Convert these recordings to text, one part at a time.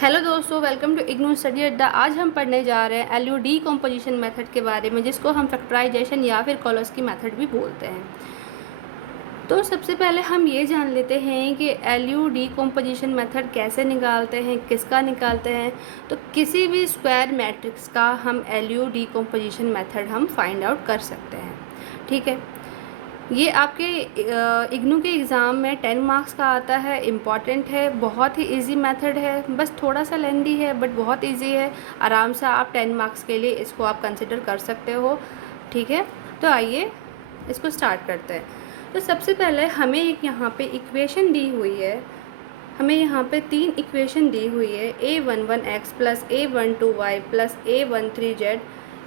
Hello दोस्तों, welcome to IGNOU study अड्डा। आज हम पढ़ने जा रहे हैं एलयू डीकम्पोजिशन मेथड के बारे में, जिसको हम फैक्टराइजेशन या फिर कोलोस्की मेथड भी बोलते हैं। तो सबसे पहले हम ये जान लेते हैं कि एलयू डीकम्पोजिशन मेथड कैसे निकालते हैं, किसका निकालते हैं। तो किसी भी स्क्वायर मैट्रिक्स का हम एलयू डीकम्पोजिशन मेथड हम फाइंड आउट कर सकते हैं। ठीक है, ये आपके इग्नू के एग्ज़ाम में 10 मार्क्स का आता है, इम्पॉर्टेंट है, बहुत ही इजी मेथड है, बस थोड़ा सा लेंदी है बट बहुत इजी है। आराम से आप 10 मार्क्स के लिए इसको आप कंसिडर कर सकते हो। ठीक है, तो आइए इसको स्टार्ट करते हैं। तो सबसे पहले हमें एक यहाँ पे इक्वेशन दी हुई है, हमें यहाँ पे 3 इक्वेशन दी हुई है, a11x plus a12y plus a13z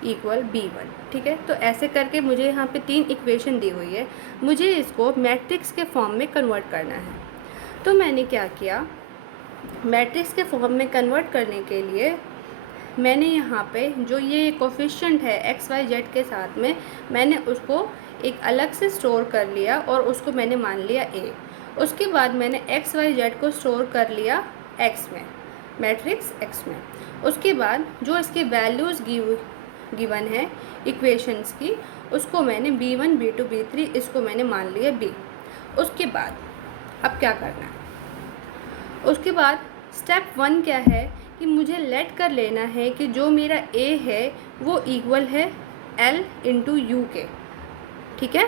equal b1। ठीक है, तो ऐसे करके मुझे यहाँ पे 3 इक्वेशन दी हुई है, मुझे इसको मैट्रिक्स के फॉर्म में कन्वर्ट करना है। तो मैंने क्या किया, मैट्रिक्स के फॉर्म में कन्वर्ट करने के लिए मैंने यहाँ पे जो ये कोफिशिएंट है एक्स वाई जेड के साथ में, मैंने उसको एक अलग से स्टोर कर लिया और उसको मैंने मान लिया ए। उसके बाद मैंने एक्स वाई जेड को स्टोर कर लिया एक्स में, मैट्रिक्स एक्स में। उसके बाद जो इसके वैल्यूज़ गिवन है इक्वेशंस की, उसको मैंने b1 b2 b3 इसको मैंने मान लिया b। उसके बाद अब क्या करना है, उसके बाद स्टेप 1 क्या है कि मुझे लेट कर लेना है कि जो मेरा a है वो इक्वल है l इंटू यू के। ठीक है,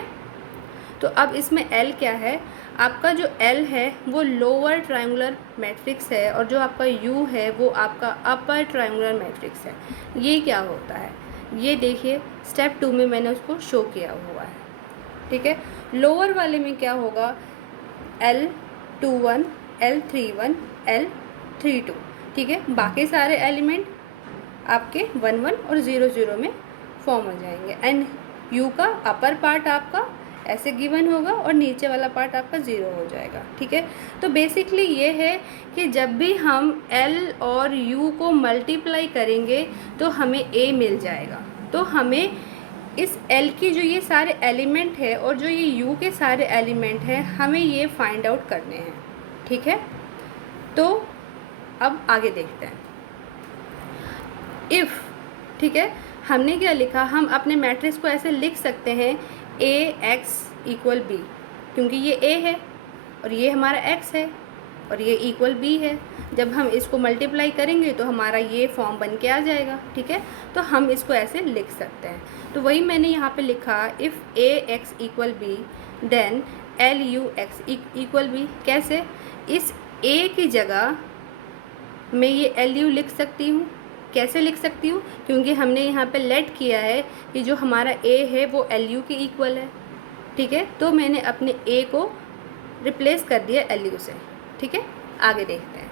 तो अब इसमें l क्या है, आपका जो l है वो लोअर ट्रायंगुलर मैट्रिक्स है और जो आपका u है वो आपका अपर ट्रायंगुलर मैट्रिक्स है। ये क्या होता है, ये देखिए स्टेप 2 में मैंने उसको शो किया हुआ है। ठीक है, लोअर वाले में क्या होगा, L21 L31 L32। ठीक है, बाकी सारे एलिमेंट आपके 1 1 और 0 0 में फॉर्म हो जाएंगे एंड u का अपर पार्ट आपका ऐसे गिवन होगा और नीचे वाला पार्ट आपका 0 हो जाएगा। ठीक है, तो बेसिकली ये है कि जब भी हम l और u को मल्टीप्लाई करेंगे तो हमें a मिल जाएगा। तो हमें इस l की जो ये सारे एलिमेंट है और जो ये u के सारे एलिमेंट हैं, हमें ये फाइंड आउट करने हैं। ठीक है, तो अब आगे देखते हैं। इफ़, ठीक है, हमने क्या लिखा, हम अपने मैट्रिक्स को ऐसे लिख सकते हैं ax इक्वल b, क्योंकि ये a है और ये हमारा x है और ये इक्वल b है। जब हम इसको मल्टीप्लाई करेंगे तो हमारा ये फॉर्म बन के आ जाएगा। ठीक है, तो हम इसको ऐसे लिख सकते हैं। तो वही मैंने यहाँ पे लिखा, if ax equal b then lux equal b। कैसे, इस a की जगह मैं ये lu लिख सकती हूँ। कैसे लिख सकती हूँ, क्योंकि हमने यहाँ पे लेट किया है कि जो हमारा a है वो lu के इक्वल है। ठीक है, तो मैंने अपने a को रिप्लेस कर दिया lu से। ठीक है, आगे देखते हैं।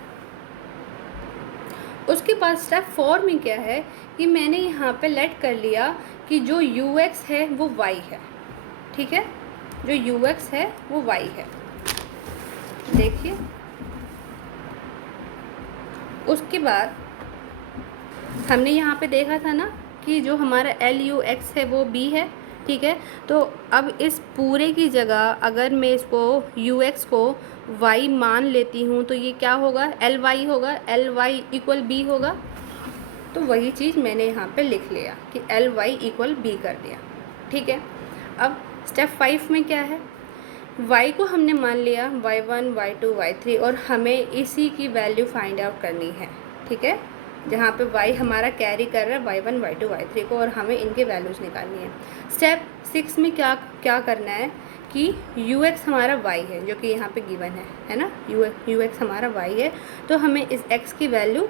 उसके बाद स्टेप 4 में क्या है कि मैंने यहाँ पे लेट कर लिया कि जो ux है वो y है। ठीक है, जो ux है वो y है। देखिए, उसके बाद हमने यहाँ पे देखा था ना कि जो हमारा lux है वो b है। ठीक है, तो अब इस पूरे की जगह अगर मैं इसको ux को y मान लेती हूँ तो ये क्या होगा, ly होगा, ly इक्वल b होगा। तो वही चीज़ मैंने यहाँ पे लिख लिया कि ly इक्वल b कर दिया। ठीक है, अब स्टेप 5 में क्या है, y को हमने मान लिया y1 y2 y3 और हमें इसी की वैल्यू फाइंड आउट करनी है। ठीक है, जहाँ पे y हमारा कैरी कर रहा है y1 y2 y3 को और हमें इनके वैल्यूज़ निकालनी है। स्टेप 6 में क्या करना है कि ux हमारा y है जो कि यहाँ पे गिवन है ना, ux हमारा y है। तो हमें इस x की वैल्यू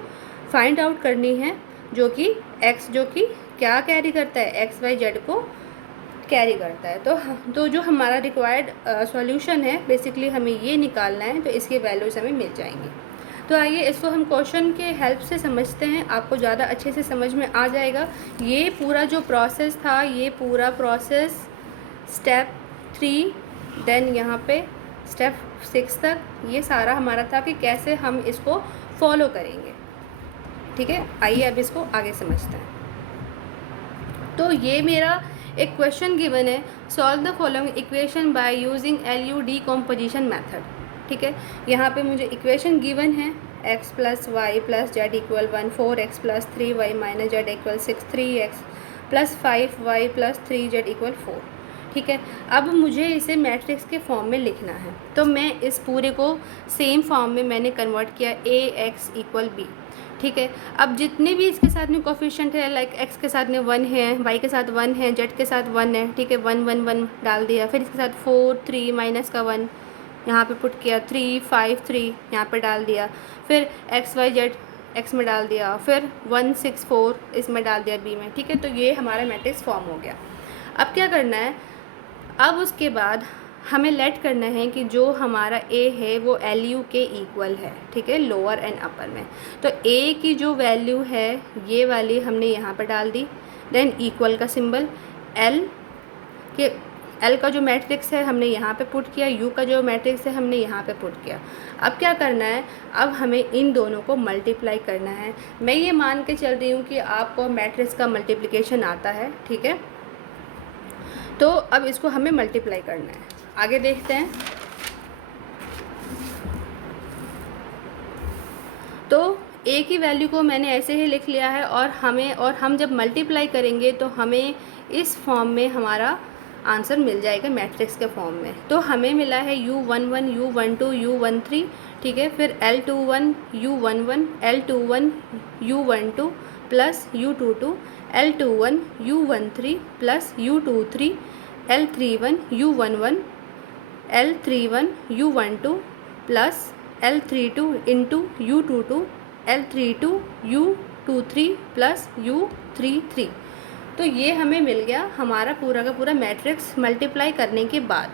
फाइंड आउट करनी है, जो कि x जो कि क्या कैरी करता है, एक्स वाई जेड को कैरी करता है। तो जो हमारा रिक्वायर्ड सॉल्यूशन है, बेसिकली हमें ये निकालना है, तो इसकी वैल्यूज़ हमें मिल जाएंगी। तो आइए इसको हम क्वेश्चन के हेल्प से समझते हैं, आपको ज़्यादा अच्छे से समझ में आ जाएगा। ये पूरा जो प्रोसेस था, ये पूरा प्रोसेस स्टेप 3 देन यहाँ पे स्टेप 6 तक ये सारा हमारा था कि कैसे हम इसको फॉलो करेंगे। ठीक है, आइए अब इसको आगे समझते हैं। तो ये मेरा एक क्वेश्चन गिवन है, solve the following equation by using LU decomposition method. ठीक है, यहाँ पे मुझे इक्वेशन गिवन है X plus Y plus Z equal 1, 4x plus 3y minus Z equal 6, 3x plus 5y plus 3z equal 4। ठीक है, अब मुझे इसे मैट्रिक्स के फॉर्म में लिखना है, तो मैं इस पूरे को सेम फॉर्म में मैंने कन्वर्ट किया ax इक्वल b। ठीक है, अब जितने भी इसके साथ में कोफिशिएंट है, लाइक x के साथ में 1 है, y के साथ 1 है, z के साथ 1 है। ठीक है, 1 1 1 डाल दिया, फिर इसके साथ 4 3 माइनस का 1 यहाँ पे पुट किया, 3 5 3 यहाँ पे डाल दिया, फिर x y z x में डाल दिया, फिर 1 6 4 इसमें डाल दिया b में। ठीक है, तो ये हमारा मैट्रिक्स फॉर्म हो गया। अब क्या करना है, अब उसके बाद हमें लेट करना है कि जो हमारा a है वो LU के इक्वल है। ठीक है, लोअर एंड अपर में। तो a की जो वैल्यू है ये वाली हमने यहाँ पर डाल दी, देन इक्वल का सिंबल, L का जो मैट्रिक्स है हमने यहाँ पे पुट किया, U का जो मैट्रिक्स है हमने यहाँ पे पुट किया। अब क्या करना है, अब हमें इन दोनों को मल्टीप्लाई करना है। मैं ये मान के चल रही हूँ कि आपको मैट्रिक्स का मल्टीप्लिकेशन आता है। ठीक है, तो अब इसको हमें मल्टीप्लाई करना है। आगे देखते हैं। तो a की वैल्यू को मैंने ऐसे ही लिख लिया है, और हम जब मल्टीप्लाई करेंगे तो हमें इस फॉर्म में हमारा आंसर मिल जाएगा मैट्रिक्स के फॉर्म में। तो हमें मिला है U11 U12 U13। ठीक है, फिर L21 U11 L21 U12 plus U22 L21 U13 plus U23 L31 U11 L31 U12 plus L32 into U22 L32 U23 plus U33। तो ये हमें मिल गया हमारा पूरा का पूरा मैट्रिक्स मल्टीप्लाई करने के बाद।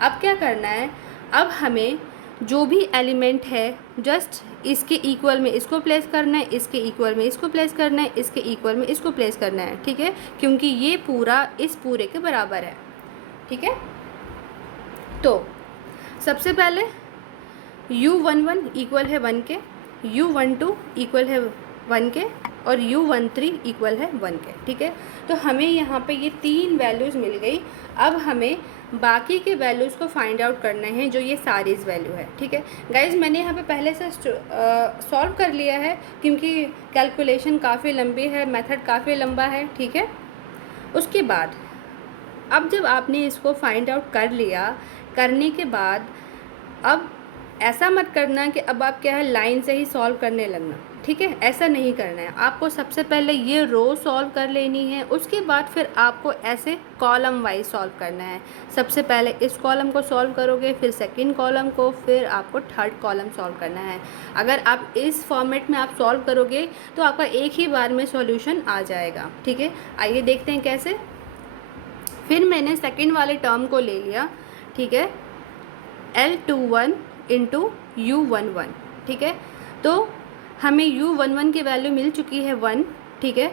अब क्या करना है, अब हमें जो भी एलिमेंट है जस्ट इसके इक्वल में इसको प्लेस करना है, इसके इक्वल में इसको प्लेस करना है, इसके इक्वल में इसको प्लेस करना है। ठीक है, क्योंकि ये पूरा इस पूरे के बराबर है। ठीक है, तो सबसे पहले U11 इक्वल है 1 के, U12 इक्वल है 1 के, और U13 इक्वल है 1 के। ठीक है, तो हमें यहाँ पे ये 3 वैल्यूज़ मिल गई। अब हमें बाकी के वैल्यूज़ को फाइंड आउट करना है, जो ये सारीज वैल्यू है। ठीक है गाइज, मैंने यहाँ पे पहले से सॉल्व कर लिया है, क्योंकि कैलकुलेशन काफ़ी लंबी है, मेथड काफ़ी लंबा है। ठीक है, उसके बाद अब जब आपने इसको फाइंड आउट कर लिया, करने के बाद अब ऐसा मत करना कि अब आप क्या है लाइन से ही सॉल्व करने लगना। ठीक है, ऐसा नहीं करना है। आपको सबसे पहले ये रो सॉल्व कर लेनी है, उसके बाद फिर आपको ऐसे कॉलम वाइज सॉल्व करना है। सबसे पहले इस कॉलम को सॉल्व करोगे, फिर सेकंड कॉलम को, फिर आपको थर्ड कॉलम सॉल्व करना है। अगर आप इस फॉर्मेट में आप सॉल्व करोगे तो आपका एक ही बार में सॉल्यूशन आ जाएगा। ठीक है, आइए देखते हैं कैसे। फिर मैंने सेकेंड वाले टर्म को ले लिया। ठीक है, L21 इंटू U11। ठीक है, तो हमें U11 की वैल्यू मिल चुकी है 1। ठीक है,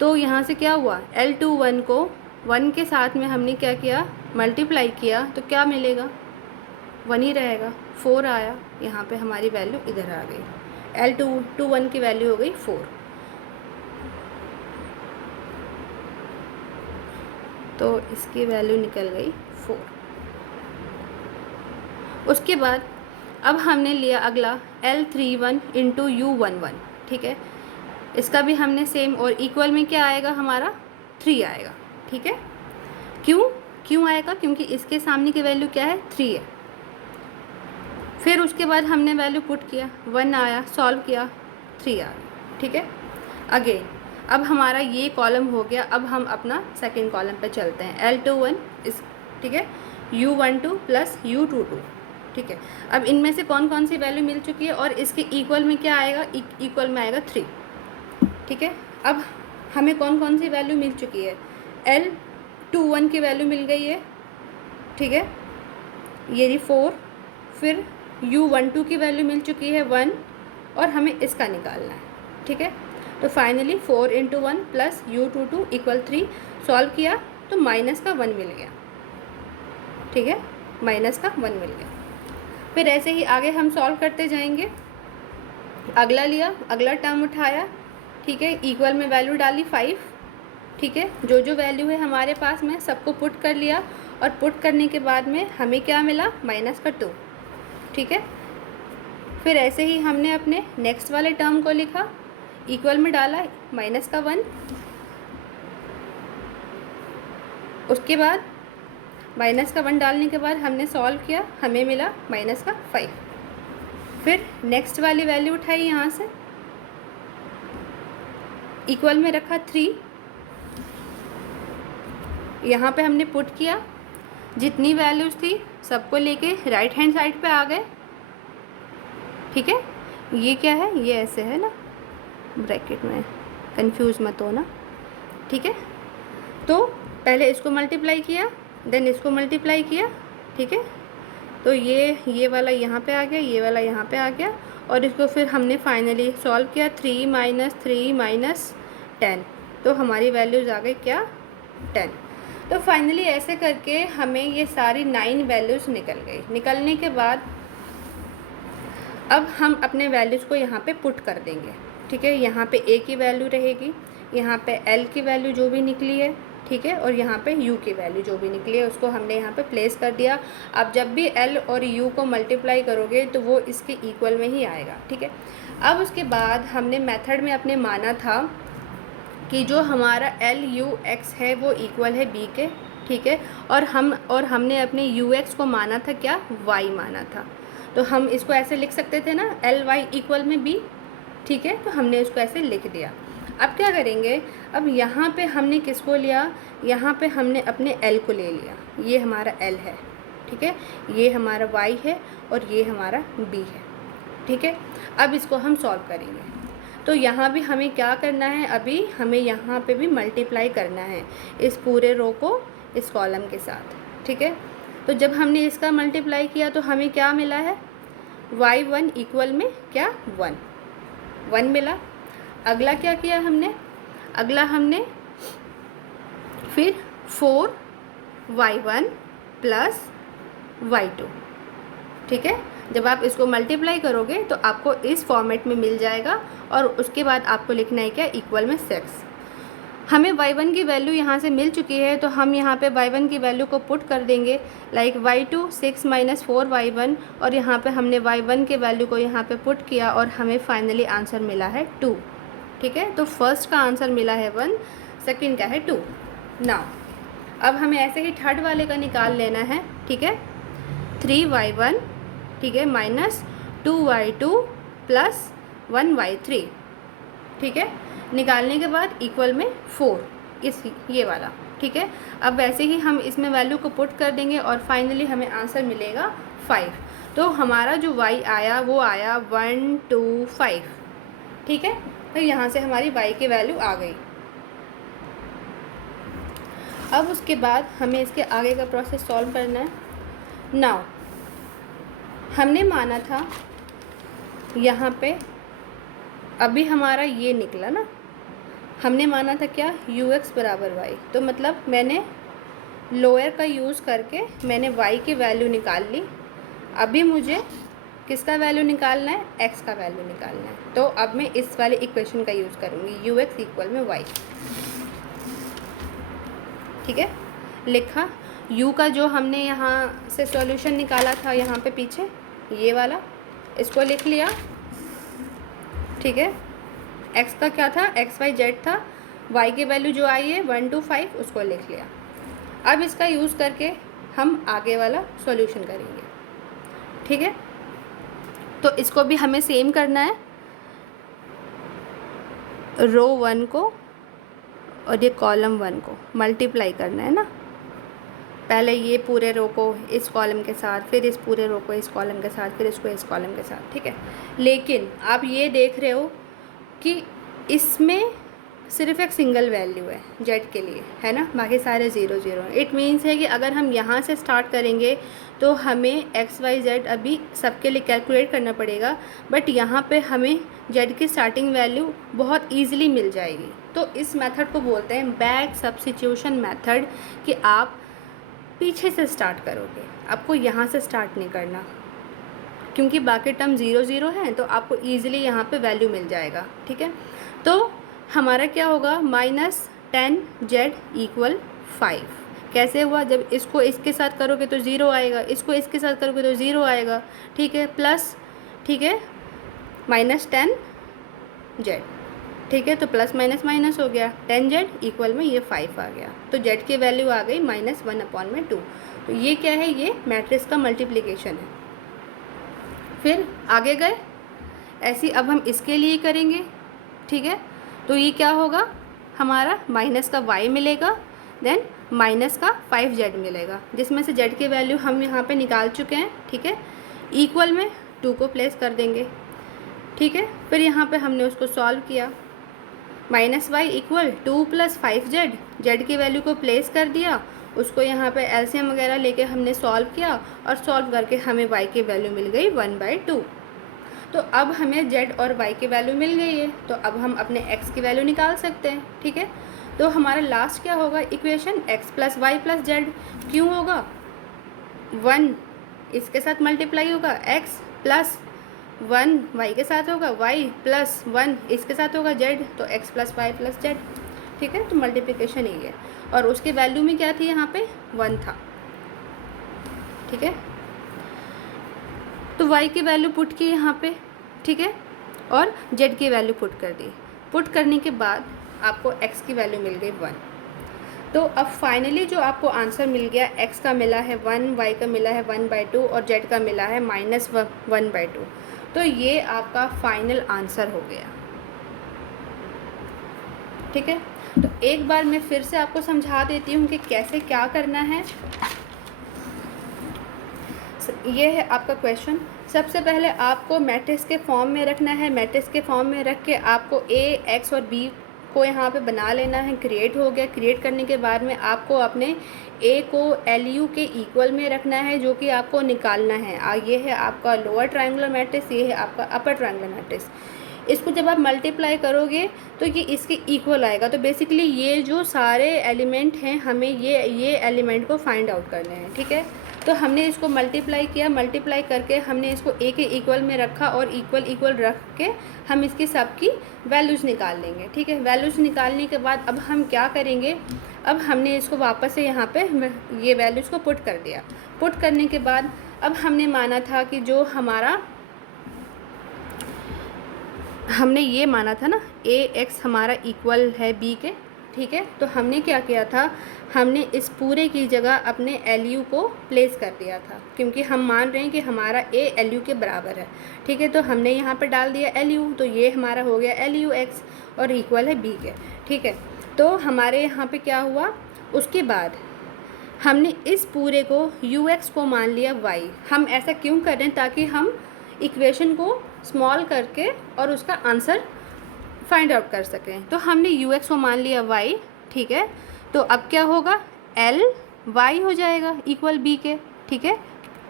तो यहाँ से क्या हुआ, L21 को 1 के साथ में हमने क्या किया, मल्टीप्लाई किया, तो क्या मिलेगा, 1 ही रहेगा। 4 आया, यहाँ पे हमारी वैल्यू इधर आ गई। L21 की वैल्यू हो गई 4। तो इसकी वैल्यू निकल गई 4। उसके बाद अब हमने लिया अगला L31 इंटू U11। ठीक है, इसका भी हमने सेम, और इक्वल में क्या आएगा हमारा 3 आएगा। ठीक है, क्यों आएगा, क्योंकि इसके सामने की वैल्यू क्या है 3 है। फिर उसके बाद हमने वैल्यू पुट किया, 1 आया, सॉल्व किया, 3 आ गया। ठीक है, अगेन अब हमारा ये कॉलम हो गया। अब हम अपना सेकेंड कॉलम पे चलते हैं। L21 इस, ठीक है, U12 प्लस U22। ठीक है, अब इनमें से कौन कौन सी वैल्यू मिल चुकी है, और इसके इक्वल में क्या आएगा, इक्वल में आएगा 3। ठीक है, अब हमें कौन कौन सी वैल्यू मिल चुकी है, L21 की वैल्यू मिल गई है। ठीक है, ये 4, फिर U12 की वैल्यू मिल चुकी है 1, और हमें इसका निकालना है। ठीक है, तो finally 4 into 1 plus U22 equal 3। Solve किया तो माइनस का 1 मिल गया। ठीक है, माइनस का 1 मिल गया। फिर ऐसे ही आगे हम सॉल्व करते जाएंगे। अगला लिया, अगला टर्म उठाया। ठीक है, इक्वल में वैल्यू डाली 5। ठीक है, जो जो वैल्यू है हमारे पास में सबको पुट कर लिया, और पुट करने के बाद में हमें क्या मिला, माइनस का 2। ठीक है, फिर ऐसे ही हमने अपने नेक्स्ट वाले टर्म को लिखा, इक्वल में डाला माइनस का 1, उसके बाद माइनस का 1 डालने के बाद हमने सॉल्व किया, हमें मिला माइनस का 5। फिर नेक्स्ट वाली वैल्यू उठाई यहाँ से, इक्वल में रखा 3, यहाँ पे हमने पुट किया, जितनी वैल्यूज़ थी सबको लेके राइट हैंड साइड पे आ गए। ठीक है, ये क्या है, ये ऐसे है ना, ब्रैकेट में, कंफ्यूज मत हो ना। ठीक है, तो पहले इसको मल्टीप्लाई किया, देन इसको मल्टीप्लाई किया। ठीक है, तो ये वाला यहाँ पे आ गया, ये वाला यहाँ पे आ गया, और इसको फिर हमने फाइनली सॉल्व किया, 3 - 3 - 10, तो हमारी वैल्यूज़ आ गई क्या, 10। तो फाइनली ऐसे करके हमें ये सारी 9 वैल्यूज़ निकल गई। निकलने के बाद अब हम अपने वैल्यूज़ को यहाँ पे पुट कर देंगे। ठीक है, यहाँ पे a की वैल्यू रहेगी, यहाँ पे l की वैल्यू जो भी निकली है, ठीक है, और यहाँ पे u की वैल्यू जो भी निकली है उसको हमने यहाँ पे प्लेस कर दिया। अब जब भी l और u को मल्टीप्लाई करोगे तो वो इसके इक्वल में ही आएगा। ठीक है, अब उसके बाद हमने मेथड में अपने माना था कि जो हमारा l u x है वो इक्वल है b के। ठीक है, और हमने अपने u x को माना था क्या, y माना था, तो हम इसको ऐसे लिख सकते थे ना, l y इक्वल में b। ठीक है, तो हमने इसको ऐसे लिख दिया। अब क्या करेंगे, अब यहाँ पे हमने किसको लिया, यहाँ पे हमने अपने l को ले लिया, ये हमारा l है। ठीक है, ये हमारा y है और ये हमारा b है। ठीक है, अब इसको हम सॉल्व करेंगे। तो यहाँ भी हमें क्या करना है, अभी हमें यहाँ पे भी मल्टीप्लाई करना है इस पूरे रो को इस कॉलम के साथ। ठीक है, तो जब हमने इसका मल्टीप्लाई किया तो हमें क्या मिला है, y1 इक्वल में क्या, 1 मिला। अगला क्या किया हमने, अगला हमने फिर 4y1 प्लस y2। ठीक है, जब आप इसको मल्टीप्लाई करोगे तो आपको इस फॉर्मेट में मिल जाएगा, और उसके बाद आपको लिखना है क्या, इक्वल में 6। हमें y1 की वैल्यू यहाँ से मिल चुकी है, तो हम यहाँ पे y1 की वैल्यू को पुट कर देंगे, लाइक y2 6 - 4y1, और यहाँ पे हमने y1 के वैल्यू को यहाँ पे पुट किया और हमें फाइनली आंसर मिला है 2। ठीक है, तो फर्स्ट का आंसर मिला है 1, सेकंड का है 2। नाउ अब हमें ऐसे ही थर्ड वाले का निकाल लेना है। ठीक है, 3y1, ठीक है, माइनस 2y2 प्लस 1y3। ठीक है, निकालने के बाद इक्वल में 4, ये वाला। ठीक है, अब वैसे ही हम इसमें वैल्यू को पुट कर देंगे और फाइनली हमें आंसर मिलेगा 5। तो हमारा जो y आया वो आया 1 2 5। ठीक है, तो यहाँ से हमारी y की वैल्यू आ गई। अब उसके बाद हमें इसके आगे का प्रोसेस सॉल्व करना है। नाउ हमने माना था यहाँ पे, अभी हमारा ये निकला ना, हमने माना था क्या, ux बराबर y, तो मतलब मैंने लोअर का यूज़ करके मैंने y की वैल्यू निकाल ली। अभी मुझे किसका वैल्यू निकालना है, x का वैल्यू निकालना है। तो अब मैं इस वाले इक्वेशन का यूज़ करूँगी, ux इक्वल में y। ठीक है, लिखा, u का जो हमने यहाँ से सॉल्यूशन निकाला था यहाँ पे पीछे, ये वाला, इसको लिख लिया। ठीक है, x का क्या था, x y z था, y की वैल्यू जो आई है 1 2 5, उसको लिख लिया। अब इसका यूज़ करके हम आगे वाला सॉल्यूशन करेंगे। ठीक है, तो इसको भी हमें सेम करना है, रो 1 को और ये कॉलम 1 को मल्टीप्लाई करना है ना। पहले ये पूरे रो को इस कॉलम के साथ, फिर इस पूरे रो को इस कॉलम के साथ, फिर इसको इस कॉलम के साथ। ठीक है, लेकिन आप ये देख रहे हो कि इसमें सिर्फ एक सिंगल वैल्यू है जेड के लिए, है ना, बाकी सारे 0 0 हैं। इट मीन्स है कि अगर हम यहाँ से स्टार्ट करेंगे तो हमें एक्स वाई जेड अभी सबके लिए कैलकुलेट करना पड़ेगा, बट यहाँ पे हमें जेड की स्टार्टिंग वैल्यू बहुत ईजिली मिल जाएगी। तो इस मेथड को बोलते हैं बैक सब्स्टिट्यूशन मेथड, कि आप पीछे से स्टार्ट करोगे, आपको यहाँ से स्टार्ट नहीं करना, क्योंकि बाकी टर्म 0 0 हैं, तो आपको ईजिली यहाँ पे वैल्यू मिल जाएगा। ठीक है, तो हमारा क्या होगा, -10 जेड इक्वल 5। कैसे हुआ, जब इसको इसके साथ करोगे तो 0 आएगा, इसको इसके साथ करोगे तो 0 आएगा। ठीक है, प्लस, ठीक है, माइनस 10 जेड, ठीक है। तो प्लस माइनस माइनस हो गया, 10 जेड इक्वल में ये 5 आ गया, तो जेड की वैल्यू आ गई -1/2। तो ये क्या है, ये मैट्रिक्स का मल्टीप्लिकेशन है। फिर आगे गए, ऐसे अब हम इसके लिए करेंगे, ठीक है। तो ये क्या होगा, हमारा माइनस का y मिलेगा, देन माइनस का 5z मिलेगा, जिसमें से z की वैल्यू हम यहाँ पे निकाल चुके हैं, ठीक है। इक्वल में 2 को प्लेस कर देंगे, ठीक है। फिर यहाँ पे हमने उसको सॉल्व किया, -y इक्वल 2 + 5z, z की वैल्यू को प्लेस कर दिया, उसको यहाँ पे एलसीएम वगैरह लेके हमने सॉल्व किया, और सॉल्व करके हमें y की वैल्यू मिल गई 1/2। तो अब हमें z और y की वैल्यू मिल गई है, तो अब हम अपने x की वैल्यू निकाल सकते हैं, ठीक है। तो हमारा लास्ट क्या होगा इक्वेशन, x + y + z, क्यों होगा, 1 इसके साथ मल्टीप्लाई होगा, x + 1 y के साथ होगा, y + 1 इसके साथ होगा z, तो x + y + z, ठीक है। तो मल्टीप्लिकेशन ही है, और उसके वैल्यू में क्या थी, यहाँ पे 1 था, ठीक है। तो y की वैल्यू पुट की यहाँ पे, ठीक है, और z की वैल्यू पुट कर दी। पुट करने के बाद आपको x की वैल्यू मिल गई 1। तो अब फाइनली जो आपको आंसर मिल गया, x का मिला है 1, y का मिला है 1/2 और z का मिला है -1/2। तो ये आपका फाइनल आंसर हो गया, ठीक है। तो एक बार मैं फिर से आपको समझा देती हूँ कि कैसे क्या करना है। ये है आपका क्वेश्चन। सबसे पहले आपको मैट्रिक्स के फॉर्म में रखना है, मैट्रिक्स के फॉर्म में रख के आपको a, x और b को यहाँ पे बना लेना है। क्रिएट हो गया, क्रिएट करने के बाद में आपको अपने a को LU के इक्वल में रखना है, जो कि आपको निकालना है। ये है आपका लोअर ट्रायंगुलर मैट्रिक्स, ये है आपका अपर ट्रायंगुलर मैट्रिक्स। इसको जब आप मल्टीप्लाई करोगे तो ये इसके इक्वल आएगा। तो बेसिकली ये जो सारे एलिमेंट हैं, हमें ये एलिमेंट को फाइंड आउट करने हैं, ठीक है। तो हमने इसको मल्टीप्लाई किया, मल्टीप्लाई करके हमने इसको a के इक्वल में रखा, और इक्वल रख के हम इसकी सब की वैल्यूज़ निकाल लेंगे, ठीक है। वैल्यूज़ निकालने के बाद अब हम क्या करेंगे, अब हमने इसको वापस से यहाँ पे ये वैल्यूज़ को पुट कर दिया। पुट करने के बाद अब हमने माना था कि जो हमने ये माना था ना, ax हमारा इक्वल है b के, ठीक है। तो हमने क्या किया था, हमने इस पूरे की जगह अपने LU को प्लेस कर दिया था, क्योंकि हम मान रहे हैं कि हमारा a LU के बराबर है, ठीक है। तो हमने यहाँ पे डाल दिया LU, तो ये हमारा हो गया LUx और इक्वल है b के, ठीक है। तो हमारे यहाँ पे क्या हुआ, उसके बाद हमने इस पूरे को ux को मान लिया y। हम ऐसा क्यों कर रहे हैं, ताकि हम इक्वेशन को स्मॉल करके और उसका आंसर फाइंड आउट कर सकें। तो हमने ux को मान लिया y, ठीक है। तो अब क्या होगा, L y हो जाएगा इक्वल b के, ठीक है,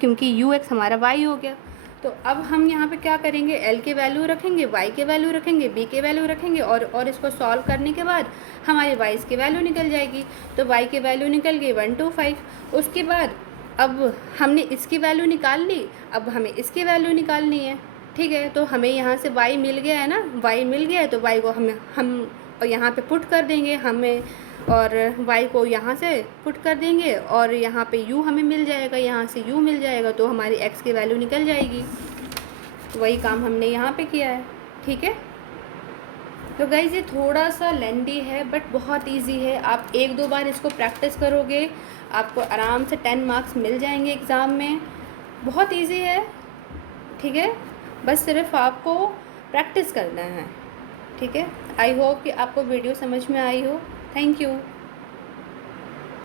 क्योंकि ux हमारा y हो गया। तो अब हम यहाँ पे क्या करेंगे, L के वैल्यू रखेंगे, y के वैल्यू रखेंगे, b के वैल्यू रखेंगे, और इसको सॉल्व करने के बाद हमारी y की वैल्यू निकल जाएगी। तो y की वैल्यू निकल गई 125। उसके बाद अब हमने इसकी वैल्यू निकाल ली, अब हमें इसकी वैल्यू निकालनी है, ठीक है। तो हमें यहाँ से y मिल गया है ना, y मिल गया है, तो y को हम यहाँ पे पुट कर देंगे हमें, और y को यहाँ से पुट कर देंगे, और यहाँ पे u हमें मिल जाएगा, यहाँ से u मिल जाएगा, तो हमारी x की वैल्यू निकल जाएगी। वही काम हमने यहाँ पे किया है, ठीक है। तो गाइज़ ये थोड़ा सा लेंदी है, बट बहुत इजी है। आप 1-2 बार इसको प्रैक्टिस करोगे, आपको आराम से 10 मार्क्स मिल जाएंगे एग्ज़ाम में। बहुत इजी है, ठीक है, बस सिर्फ आपको प्रैक्टिस करना है, ठीक है। आई होप कि आपको वीडियो समझ में आई हो। Thank you.